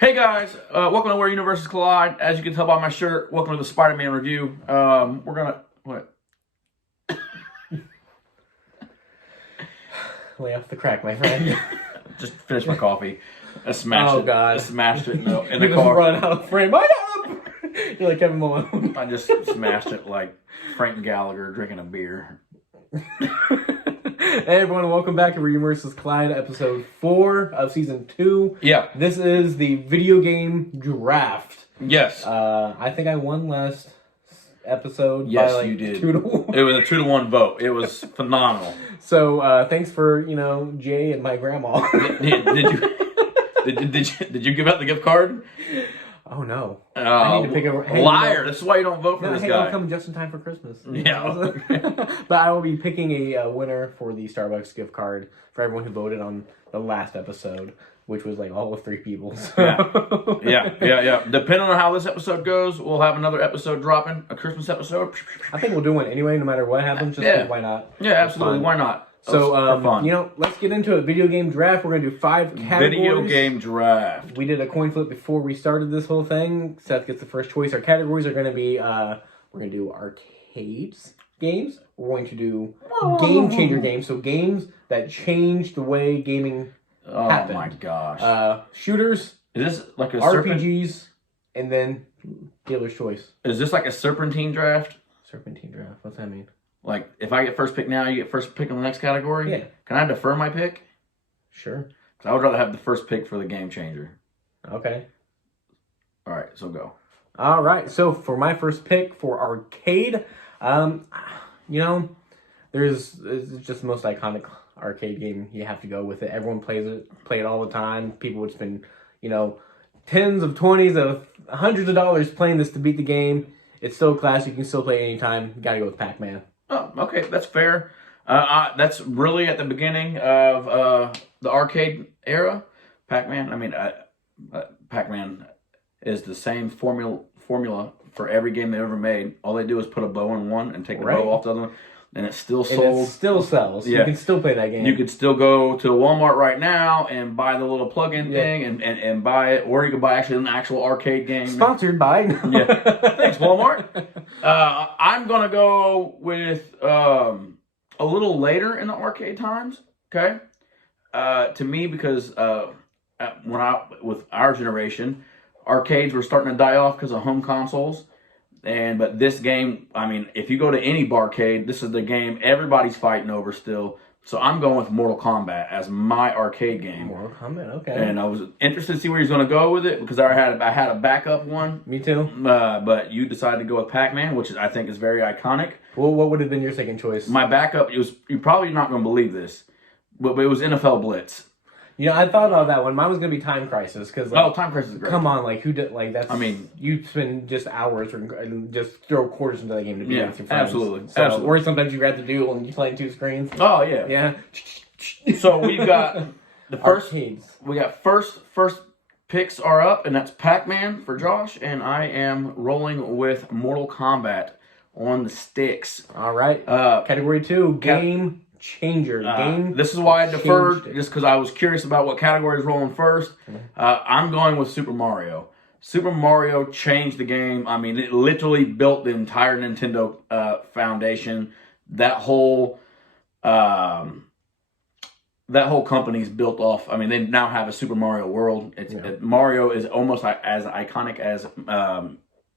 Hey guys, welcome to Where Universes Collide. As you can tell by my shirt, welcome to the Spider-Man review. We're gonna what? Lay off the crack, my friend. Just finished my coffee. I smashed it. Oh God! I smashed it in the you just car. run out of frame. You're like Kevin Malone. I just smashed it like Frank Gallagher drinking a beer. Hey everyone, welcome back to Where Universes Collide, episode 4 of season 2. Yeah. This is the video game draft. Yes. I think I won last episode. Yes, by like you did. 2-1. It was a 2-1 vote. It was phenomenal. So thanks for Jay and my grandma. Did you give out the gift card? Oh no! I need to pick a liar. This is why you don't vote for this guy. I'll come just in time for Christmas. Yeah. But I will be picking a winner for the Starbucks gift card for everyone who voted on the last episode, which was like all of 3 people. So. Yeah. Depending on how this episode goes, we'll have another episode dropping, a Christmas episode. I think we'll do one anyway, no matter what happens. Just why not? Yeah, absolutely. Why not? So, fun. Let's get into a video game draft. We're going to do 5 categories. Video game draft. We did a coin flip before we started this whole thing. Seth gets the first choice. Our categories are going to be, we're going to do arcades games. We're going to do game changer games. So games that change the way gaming happened. Oh my gosh. Shooters. Is this like a RPGs. And then dealer's choice. Is this like a serpentine draft? Serpentine draft. What's that mean? Like, if I get first pick now, you get first pick in the next category? Yeah. Can I defer my pick? Sure. Because I would rather have the first pick for the game changer. Okay. All right, so go. All right. So, for my first pick for arcade, it's just the most iconic arcade game. You have to go with it. Everyone play it all the time. People would spend, tens of 20s of hundreds of dollars playing this to beat the game. It's still a classic. You can still play it anytime. You got to go with Pac-Man. Oh, okay, that's fair. That's really at the beginning of the arcade era. Pac-Man. I mean, Pac-Man is the same formula for every game they ever made. All they do is put a bow in one and take the bow off the other one, and it still sold. And it still sells. Yeah. You can still play that game. You could still go to Walmart right now and buy the little plug-in thing and buy it, or you could buy an actual arcade game. Sponsored by. Yeah. Thanks, Walmart. I'm going to go with a little later in the arcade times, okay? To me, because with our generation, arcades were starting to die off because of home consoles. But this game, I mean, if you go to any barcade, this is the game everybody's fighting over still. So I'm going with Mortal Kombat as my arcade game. Mortal Kombat, okay. And I was interested to see where he's going to go with it because I had a backup one. Me too. But you decided to go with Pac-Man, which I think is very iconic. Well, what would have been your second choice? My backup, you're probably not going to believe this, but it was NFL Blitz. I thought about that one. Mine was gonna be Time Crisis because Time Crisis is great. Come on, who did that's? I mean, you spend just hours and just throw quarters into the game to be with your friends. Absolutely. Or sometimes you grab the duel and you play 2 screens. Oh yeah, yeah. So we've got the first. Arcades. We got first picks are up, and that's Pac-Man for Josh, and I am rolling with Mortal Kombat on the sticks. All right. Category 2, game changer. This is why I deferred, just because I was curious about what category is rolling first. I'm going with Super Mario. Super Mario changed the game. I mean, it literally built the entire Nintendo foundation. That whole company's built off. I mean, they now have a Super Mario World. Mario is almost as iconic as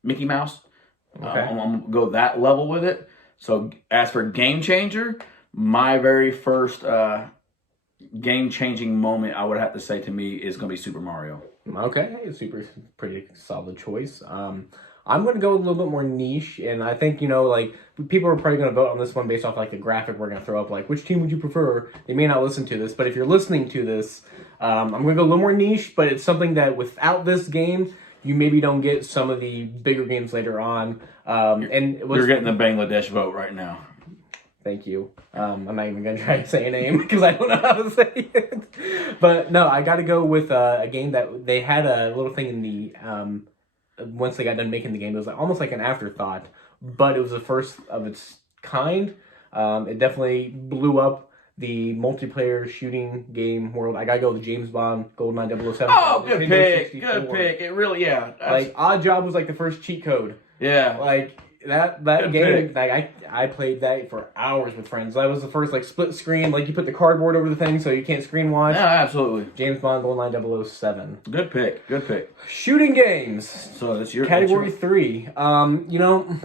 Mickey Mouse. Okay. I'm going to go that level with it. So as for game changer, my very first game-changing moment, I would have to say to me, is going to be Super Mario. Okay, pretty solid choice. I'm going to go a little bit more niche, and I think, people are probably going to vote on this one based off, the graphic we're going to throw up, which team would you prefer? They may not listen to this, but if you're listening to this, I'm going to go a little more niche, but it's something that without this game, you maybe don't get some of the bigger games later on. You're getting the Bangladesh vote right now. Thank you. I'm not even going to try to say a name because I don't know how to say it. But no, I got to go with a game that they had a little thing in the, once they got done making the game, it was almost like an afterthought, but it was the first of its kind. It definitely blew up the multiplayer shooting game world, I gotta go with James Bond, GoldenEye 007. Oh, good Nintendo pick. 64. Good pick. It really, yeah. Like, Odd Job was like the first cheat code. Yeah. Like, that Good game, pick. like, I played that for hours with friends. That was the first, like, split screen. Like, you put the cardboard over the thing so you can't screen watch. Yeah, absolutely. James Bond, GoldenEye 007. Good pick. Good pick. Shooting games. So that's your Category 3. You know,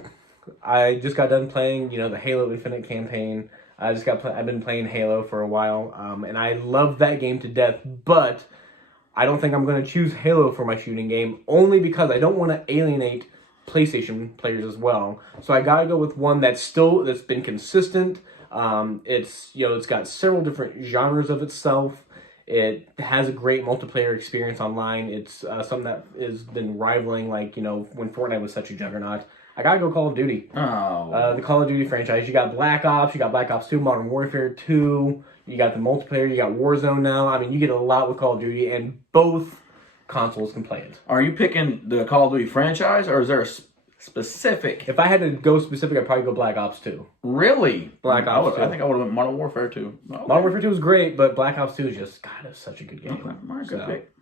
I just got done playing, you know, the Halo Infinite campaign. I've been playing Halo for a while, and I love that game to death, but I don't think I'm going to choose Halo for my shooting game, only because I don't want to alienate PlayStation players as well. So I gotta go with one that's been consistent. It's got several different genres of itself. It has a great multiplayer experience online. It's something that has been rivaling, like, you know, when Fortnite was such a juggernaut. I gotta go Call of Duty. Oh. The Call of Duty franchise. You got Black Ops, you got Black Ops 2, Modern Warfare 2, you got the multiplayer, you got Warzone now. I mean, you get a lot with Call of Duty, and both consoles can play it. Are you picking the Call of Duty franchise, or is there a specific? If I had to go specific, I'd probably go Black Ops 2. Really? Black Ops 2. I think I would have went Modern Warfare 2. Okay. Modern Warfare 2 was great, but Black Ops 2 is just, God, it's such a good game. Okay. All right, good pick.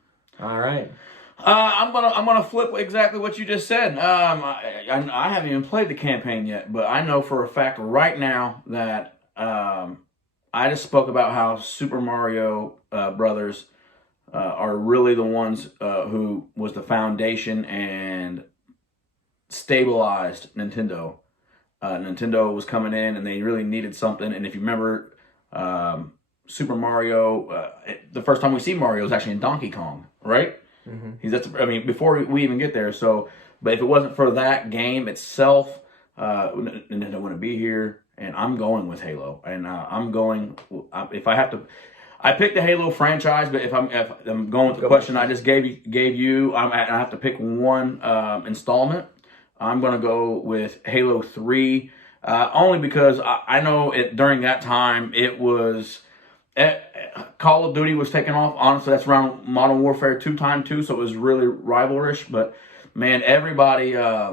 All right. I'm gonna flip exactly what you just said. I haven't even played the campaign yet, but I know for a fact right now that I just spoke about how Super Mario Brothers are really the ones who was the foundation and stabilized Nintendo. Nintendo was coming in and they really needed something. And if you remember, Super Mario, the first time we see Mario is actually in Donkey Kong, right? Mm-hmm. Before we even get there. So, but if it wasn't for that game itself, Nintendo wouldn't be here. And I'm going with Halo. And I'm going. If I have to, I picked the Halo franchise. But if I'm going with the question I just gave you, I have to pick one installment. I'm going to go with Halo 3, only because I know during that time it was. Call of Duty was taking off. Honestly, that's around Modern Warfare 2 time too, so it was really rivalish. But man, everybody I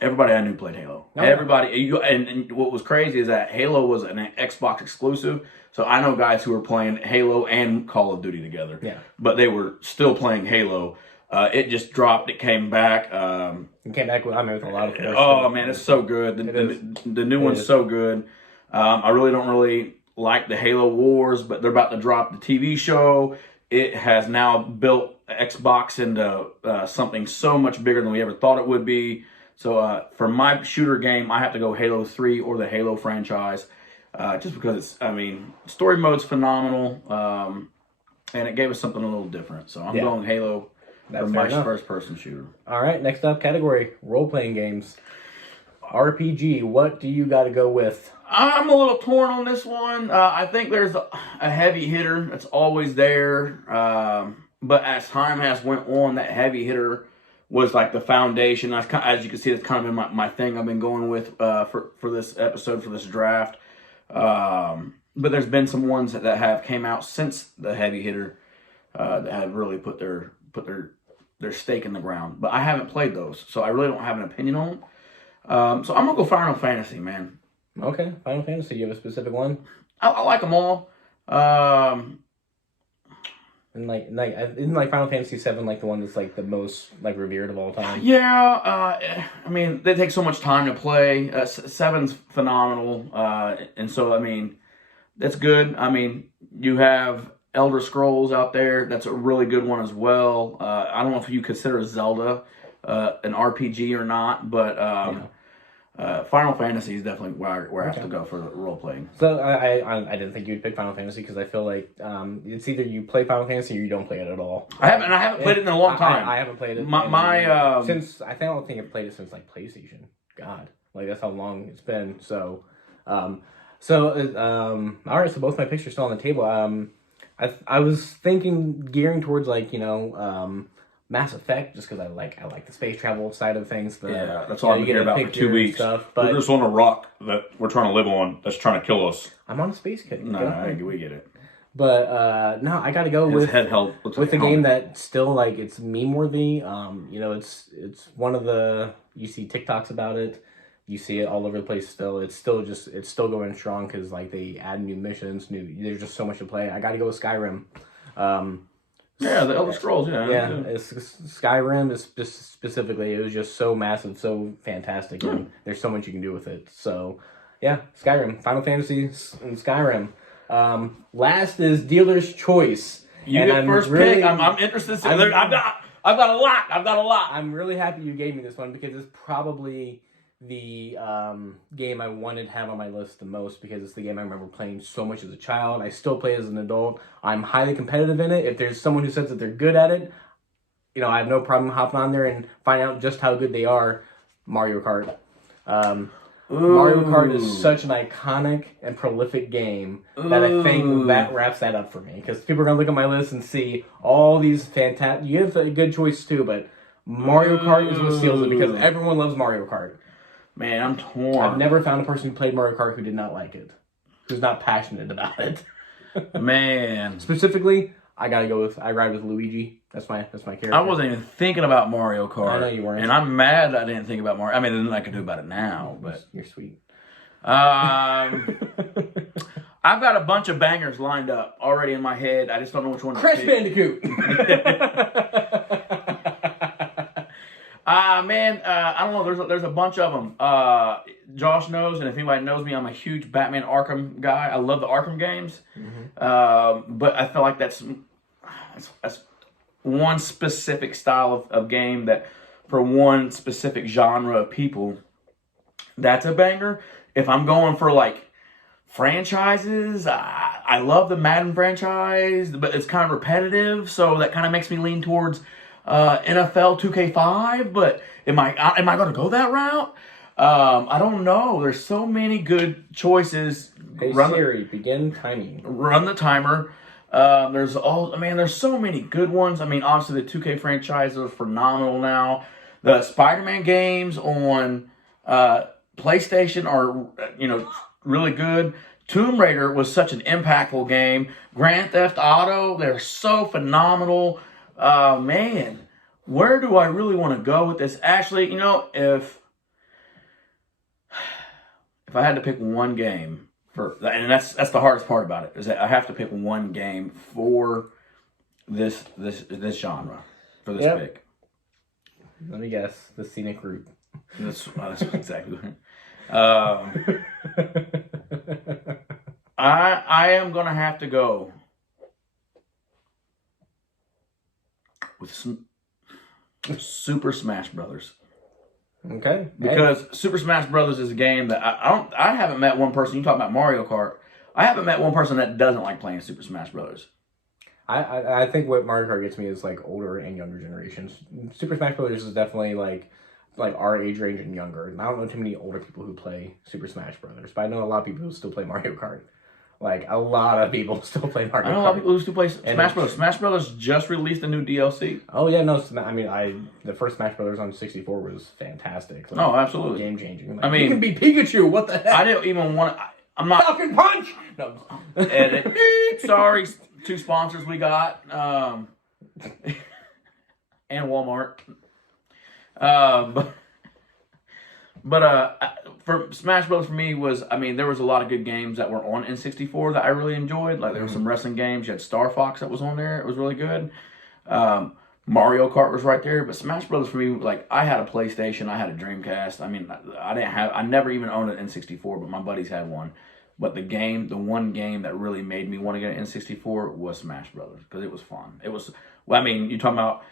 knew played Halo. Oh, Everybody, and what was crazy is that Halo was an Xbox exclusive. So I know guys who were playing Halo and Call of Duty together. Yeah. But they were still playing Halo. It just dropped. It came back. It came back with a lot of force. Oh man, it's so good. The new one's so good. I don't like the Halo Wars, but they're about to drop the TV show. It has now built Xbox into something so much bigger than we ever thought it would be. So for my shooter game, I have to go Halo 3 or the Halo franchise, just because story mode's phenomenal, and it gave us something a little different. So I'm going Halo for my first-person shooter. All right, next up category, role-playing games. RPG, what do you got to go with? I'm a little torn on this one. I think there's a heavy hitter that's always there. But as time has went on, that heavy hitter was like the foundation. As you can see, that's kind of been my thing I've been going with for this episode, for this draft. But there's been some ones that have came out since the heavy hitter that have really put their stake in the ground. But I haven't played those, so I really don't have an opinion on them. So I'm going to go Final Fantasy, man. Okay, Final Fantasy. You have a specific one? I like them all. And isn't Final Fantasy 7 like the one that's like the most like revered of all time? Yeah, they take so much time to play. 7's phenomenal, and so that's good. You have Elder Scrolls out there. That's a really good one as well. I don't know if you consider Zelda an RPG or not, but Final Fantasy is definitely where I have to go for role playing. So I didn't think you'd pick Final Fantasy because I feel like it's either you play Final Fantasy or you don't play it at all. I haven't played it in a long time. I haven't played it. Since I don't think I've played it since like PlayStation. God, like that's how long it's been. So, all right. So both my picks are still on the table. I was thinking gearing towards Mass Effect, just because I like the space travel side of things. That's all I'm hearing about for 2 weeks. Stuff, but we're just on a rock that we're trying to live on that's trying to kill us. I'm on a space kick. No, we get it. But no, I got to go His with head held looks with like the game that still it's meme worthy. It's one of the you see TikToks about it. you see it all over the place still. It's still going strong because like they add new missions, there's just so much to play. I got to go with Skyrim. Yeah, the Elder Scrolls. Yeah, it's Skyrim is specifically. It was just so massive, so fantastic, and there's so much you can do with it. So, yeah, Skyrim, Final Fantasy, and Skyrim. Last is dealer's choice. You get first pick. I'm interested. I've got a lot. I'm really happy you gave me this one because it's probably the game I wanted to have on my list the most because it's the game I remember playing so much as a child. I still play as an adult. I'm highly competitive in it. If there's someone who says that they're good at it, I have no problem hopping on there and finding out just how good they are. Mario Kart. Mario Kart is such an iconic and prolific game that I think that wraps that up for me. Because people are going to look at my list and see all these fantastic... You have a good choice too, but Mario Kart is what seals it because everyone loves Mario Kart. Man, I'm torn. I've never found a person who played Mario Kart who did not like it. Who's not passionate about it. Man. Specifically, I ride with Luigi. That's my character. I wasn't even thinking about Mario Kart. I know you weren't. And I'm mad I didn't think about Mario. I mean, there's nothing I can do about it now, but... You're sweet. I've got a bunch of bangers lined up already in my head. I just don't know which one to Crash pick. Bandicoot! Man, I don't know. There's a bunch of them. Josh knows, and if anybody knows me, I'm a huge Batman Arkham guy. I love the Arkham games. But I feel like that's one specific style of game that for one specific genre of people, that's a banger. If I'm going for like franchises, I love the Madden franchise, but it's kind of repetitive, so that kind of makes me lean towards NFL 2K5. But am I going to go that route? I don't know. There's so many good choices. Hey Siri, begin timing. Run the timer. There's so many good ones. I mean, obviously the 2K franchise is phenomenal now. The Spider-Man games on PlayStation are, really good. Tomb Raider was such an impactful game. Grand Theft Auto, they're so phenomenal. Man, where do I really want to go with this? Actually, if I had to pick one game and that's the hardest part about it, is that I have to pick one game for this genre, for this pick. Let me guess, the Scenic Route. That's exactly right. I am gonna have to go with Super Smash Brothers. Okay. Because Super Smash Brothers is a game that I haven't met one person. You talk about Mario Kart. I haven't met one person that doesn't like playing Super Smash Brothers. I think what Mario Kart gets me is like older and younger generations. Super Smash Brothers is definitely like our age range and younger. And I don't know too many older people who play Super Smash Brothers, but I know a lot of people who still play Mario Kart. Like, a lot of people still play Mario Kart. I know a lot of people who still play Smash Brothers. Smash Brothers just released a new DLC. Oh, yeah, no, the first Smash Brothers on 64 was fantastic. Like, absolutely. Game-changing. Like, you can be Pikachu, what the heck? I didn't even want to... I'm not... Falcon Punch! No. Edit. Sorry, 2 sponsors we got. And Walmart. But for Smash Bros. For me was, there was a lot of good games that were on N64 that I really enjoyed. Like, there were some wrestling games. You had Star Fox that was on there. It was really good. Mario Kart was right there. But Smash Bros. For me, like, I had a PlayStation. I had a Dreamcast. I never even owned an N64, but my buddies had one. But the one game that really made me want to get an N64 was Smash Brothers because it was fun. It was, you're talking about...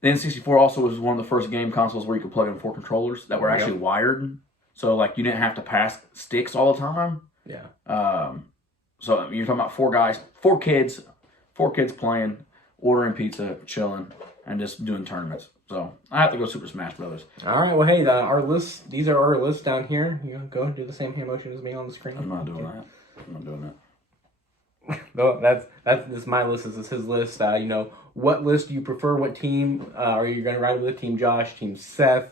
The N64 also was one of the first game consoles where you could plug in 4 controllers that were actually wired. So, like, you didn't have to pass sticks all the time. Yeah. So, you're talking about 4 kids playing, ordering pizza, chilling, and just doing tournaments. So, I have to go Super Smash Brothers. All right. Well, hey, these are our lists down here. You go and do the same hand motion as me on the screen. I'm not doing that. No, that's my list. This is his list. What list do you prefer? What team are you going to ride with? Team Josh, Team Seth.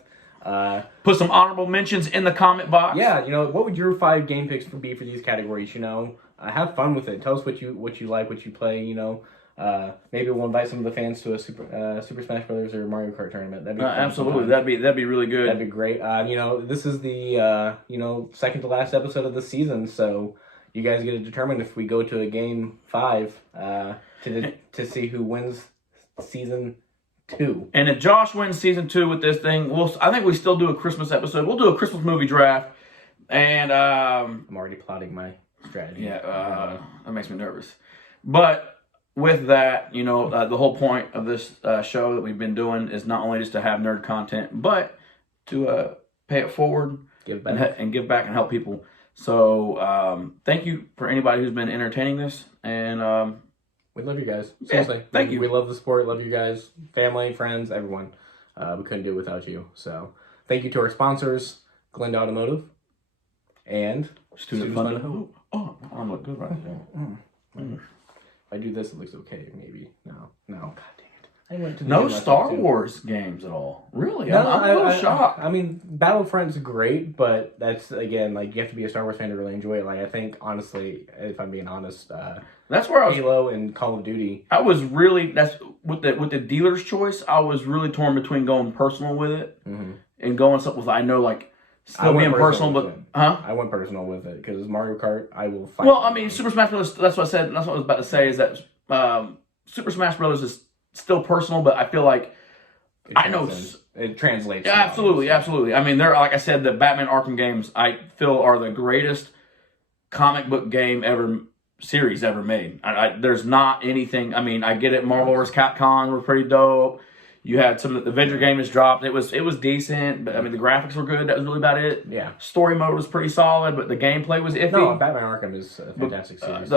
Put some honorable mentions in the comment box. Yeah, what would your 5 game picks be for these categories? Have fun with it. Tell us what you like, what you play. Maybe we'll invite some of the fans to a Super Smash Brothers or Mario Kart tournament. That'd be fun absolutely. sometime. That'd be really good. That'd be great. This is the second to last episode of the season, so you guys get to determine if we go to a game 5 to see who wins season 2. And if Josh wins season 2 with this thing, I think we still do a Christmas episode. We'll do a Christmas movie draft. And I'm already plotting my strategy. Yeah, that makes me nervous. But with that, the whole point of this show that we've been doing is not only just to have nerd content, but to pay it forward, give back, and give back and help people. So thank you for anybody who's been entertaining this, and we love you guys. Seriously, thank you. We love the sport. Love you guys, family, friends, everyone. We couldn't do it without you. So thank you to our sponsors, Glenda Automotive, and Student Fund. Oh, I look good right there. If I do this, it looks okay. Maybe no. God dang it! I went to the No gym Star last week, too. Wars games at all. Really? No, I'm a little shocked. I mean, Battlefront's great, but that's again like you have to be a Star Wars fan to really enjoy it. Like I think honestly, if I'm being honest, That's where I was. Halo and Call of Duty. I was really with the dealer's choice. I was really torn between going personal with it and going something with still being personal, but I went personal with it because Mario Kart. I will fight. Well, I mean, Super Smash Brothers. That's what I said. That's what I was about to say. Is that Super Smash Brothers is still personal, but I feel like it translates. Yeah, absolutely. I mean, they're like I said, the Batman Arkham games I feel are the greatest comic book game series ever made. There's not anything. I mean, I get it. Marvel vs. Capcom were pretty dope. You had the Avenger game has dropped. It was decent, but I mean the graphics were good. That was really about it. Yeah. Story mode was pretty solid, but the gameplay was iffy. No, Batman Arkham is a fantastic series.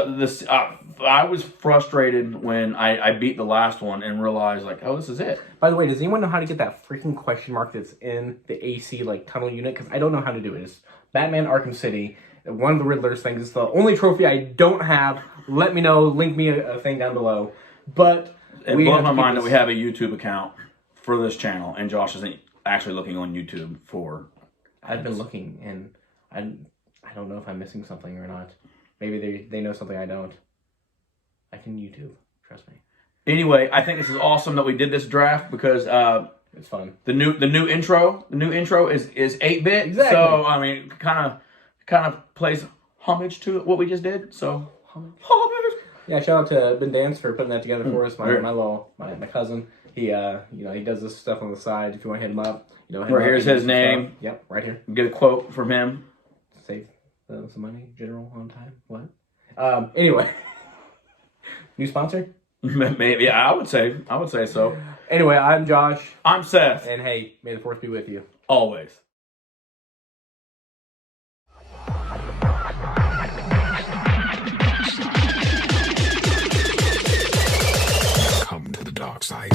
I was frustrated when I beat the last one and realized this is it. By the way, does anyone know how to get that freaking question mark that's in the AC tunnel unit? Because I don't know how to do it. It's Batman Arkham City. One of the Riddler's things. It's the only trophy I don't have. Let me know. Link me a thing down below. But it blows my mind that we have a YouTube account for this channel, and Josh isn't actually looking on YouTube for. I've been looking, and I don't know if I'm missing something or not. Maybe they know something I don't. I can YouTube. Trust me. Anyway, I think this is awesome that we did this draft because it's fun. The new intro is 8-bit. Exactly. So I mean, kind of plays homage to what we just did. So homage. Yeah, shout out to Ben Dance for putting that together for us. My cousin. He he does this stuff on the side. If you want to hit him up, here's his name. Yep, right here. Get a quote from him. Save some money, general on time. What? Anyway, new sponsor? Maybe I would say so. Anyway, I'm Josh. I'm Seth. And hey, may the force be with you always. Come to the dark side.